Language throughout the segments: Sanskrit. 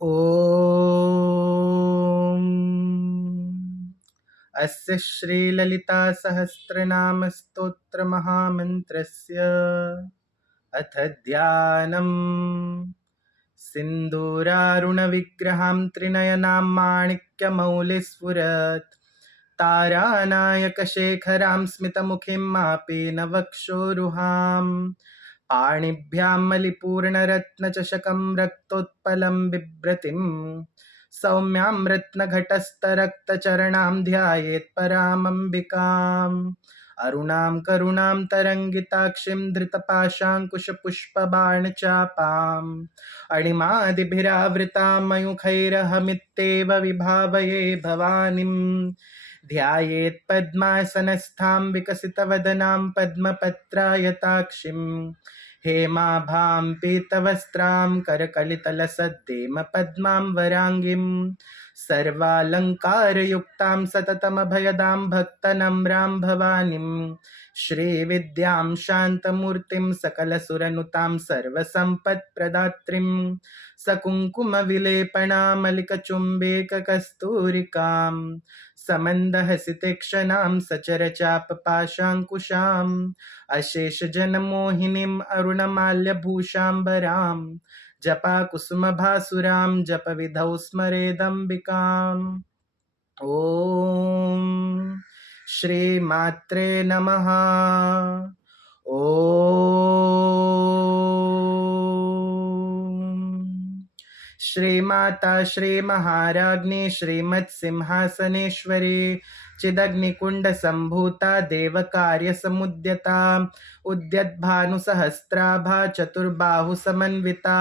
ॐ अस्य श्रीललितासहस्रनामस्तोत्रमहामन्त्रस्य अथ ध्यानम्। सिन्दूरारुणविग्रहां त्रिनयनां माणिक्यमौलिस्फुरत् तारानायकशेखरां स्मितमुखीं मापेनवक्षोरुहाम् पाणिभ्यां मलिपूर्णरत्नचषकं रक्तोत्पलं बिभ्रतिं सौम्यां रत्नघटस्थरक्तचरणां ध्यायेत् परामम्बिकाम् अरुणां करुणां तरङ्गिताक्षीं धृतपाशाङ्कुशपुष्पबाणचापाम् अणिमादिभिरावृतां मयूखैरहमित्येव विभावये भवानीं ध्यायेत् पद्मासनस्थां विकसितवदनां पद्मपत्रायताक्षीं हेमाभां पीतवस्त्रां करकलितलसद्देम पद्मां वराङ्गीं सर्वालङ्कारयुक्तां सततमभयदां भक्तनम्रां भवानीं श्रीविद्यां शान्तमूर्तिं सकलसुरनुतां सर्वसम्पत्प्रदात्रीं सकुङ्कुमविलेपणामलिकचुम्बेककस्तूरिकां समन्दहसितेक्षणां सचरचापपाशाङ्कुशाम् अशेषजनमोहिनीम् अरुणमाल्यभूषाम्बरां जपाकुसुमभासुरां जपविधौ स्मरेदम्बिकाम्। ॐ श्रीमात्रे नमः। ॐ श्रीमाता श्रीमहाराज्ञी श्रीमत्सिंहासनेश्वरी चिदग्निकुण्डसम्भूता देवकार्यसमुद्यता उद्यद्भानुसहस्राभा चतुर्बाहुसमन्विता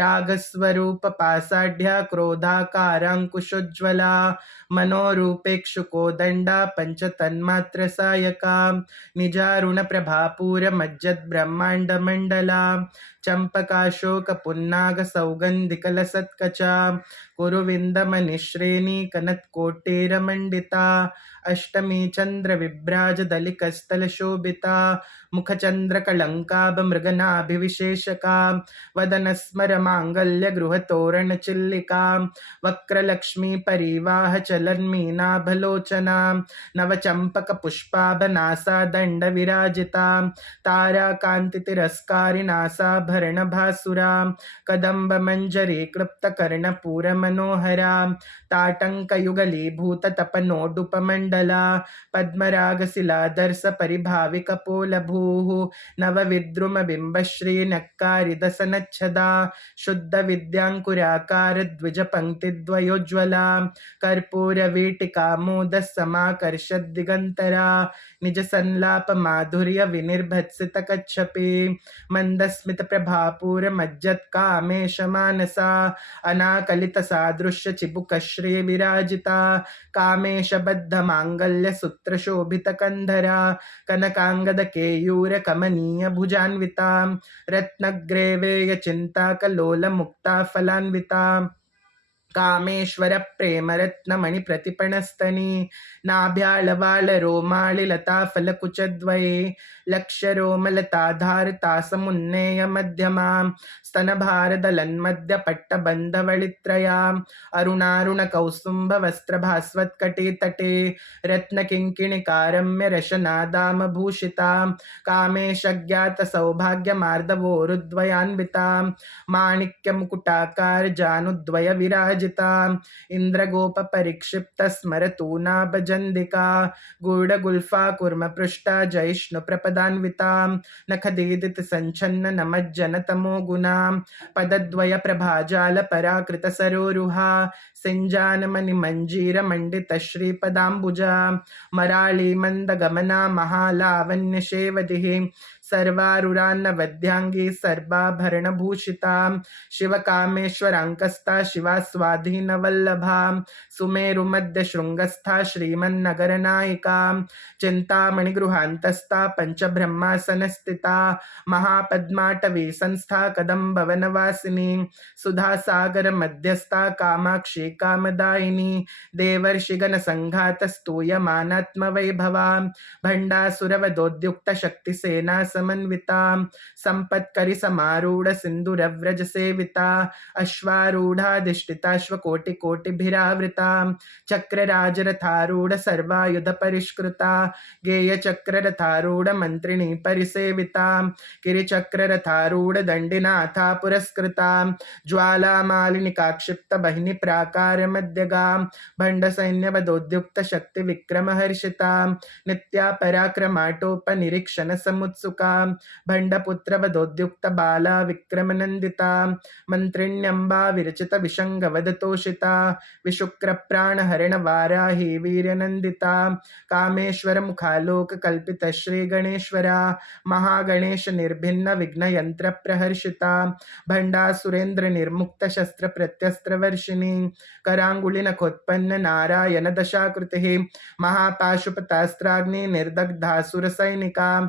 रागस्वरूपपाषाढ्या क्रोधाकाराङ्कुशोज्ज्वला मनोरूपेक्षुकोदण्डा पञ्चतन्मात्रसायका निजारुणप्रभापूरमज्जद्ब्रह्माण्डमण्डला चम्पकाशोकपुन्नागसौगन्धिकलसत्कचा कुरुविन्दमनिश्रेणी कनत्कोटेरमण्डिता अष्टमी चन्द्रविभ्राजदलिकस्थलशोभिता मुखचन्द्रकलङ्काभमृगनाभिविशेषका वदनस्मरमाङ्गल्यगृहतोरणचिल्लिका वक्रलक्ष्मीपरिवाहचलन्मीनाभलोचना नवचम्पकपुष्पाभनासादण्डविराजिता ताराकान्तितिरस्कारिणासाभरणभासुरा कदम्बमञ्जरी क्लुप्तकर्णपूरमनोहरा ताटङ्कयुगलीभूततपनोडुपमण्डला पद्मरागशिलादर्शपरिभाविकपोलभूः नवविद्रुमबिम्बश्रीनक्कारिदसनच्छदा शुद्धविद्याङ्कुराकारद्विजपङ्क्तिद्वयोज्ज्वला कर्पूरवीटिकामोदसमाकर्षद्दिगन्तरा निजसंलापमाधुर्यविनिर्भत्सितकच्छपि मन्दस्मितप्रभापूरमज्जत्कामेशमानसा अनाकलितसादृश्यचिबुकश्रीविराजिता कामेशबद्धमाङ्गल्यसूत्रशोभितकन्धरा कनकाङ्गदकेयूरकमनीयभुजान्विता रत्नग्रेवेयचिन्ताकलोलमुक्ता फलान्विता कामेश्वरप्रेमरत्नमणिप्रतिपणस्तनी नाभ्याळवाळरोमाळिलताफलकुचद्वये लक्ष्यरोमलताधारतासमुन्नेय मध्यमां स्तनभारदलन्मध्यपट्टबन्धवळित्रया अरुणारुणकौसुम्भवस्त्रभास्वत्कटे रत्नकिङ्किणिकारम्यरशनादामभूषिता कामेशज्ञातसौभाग्यमार्दवोरुद्वयान्विता माणिक्यमुकुटाकारजानुद्वयविराजिता इन्द्रगोपपरिक्षिप्तस्मरतूनाभजन्दिका गूढगुल्फा कुर्मपृष्ठा जयिष्णुप्रपदान्विता नखदीदितसञ्छन्ननमज्जनतमो गुणा पदद्वयप्रभाजालपराकृतसरोरुहा सिञ्जानमणिमञ्जीरमण्डितश्रीपदाम्बुजा मराळीमन्दगमना महालावण्यशेवदिः सर्वारुरान्नवद्याङ्गी सर्वाभरणभूषिता शिवकामेश्वराङ्कस्था शिवा स्वाधीनवल्लभा सुमेरुमध्यशृङ्गस्था श्रीमन्नगरनायिका चिन्तामणिगृहान्तस्था पञ्चब्रह्मासनस्थिता महापद्माटवी संस्था कदम्बवनवासिनी सुधासागरमध्यस्था कामाक्षी कामदायिनी देवर्षिगणसङ्घातस्तूयमानात्मवैभवा भण्डासुरवधोद्युक्तशक्तिसेना समन्विता संपत्करि समारूढ़ सिंधुरव्रज सेविता अश्वारूढ़ाधिष्ठिताश्वकोटिकोटिभिरावृता चक्रराजरथारूढ़ सर्वायुध परिष्कृता गेय चक्ररथारूढ़ मंत्रिणी परिसेविता किरिचक्ररथारूढ़ दंडिनाथा पुरस्कृता ज्वाला मालिनिका क्षिप्त बहिनी प्राकार मध्यगा भंड सैन्य वदोद्युक्त शक्ति विक्रम हर्षिता नित्या पराक्रमाटोप निरीक्षण समुत्सुका भंडपुत्र वदोद्युक्त बाला विक्रम नंदिता मंत्रिण्यंबा विरचित विशंग वदतोषिता विशुक्र प्राण हरण वाराही वीर नंदिता कामेश्वर मुखालोक कल्पित श्री गणेश्वरा महागणेश निर्भिन्न विघ्न यंत्र प्रहर्षिता भंडा सुरेंद्र निर्मुक्त शस्त्र प्रत्यस्त्र वर्षिणी करांगुली नखोत्पन्न नारायण दशाकृति महापाशुपतास्त्राग्नि निर्दग्धासुर सैनिका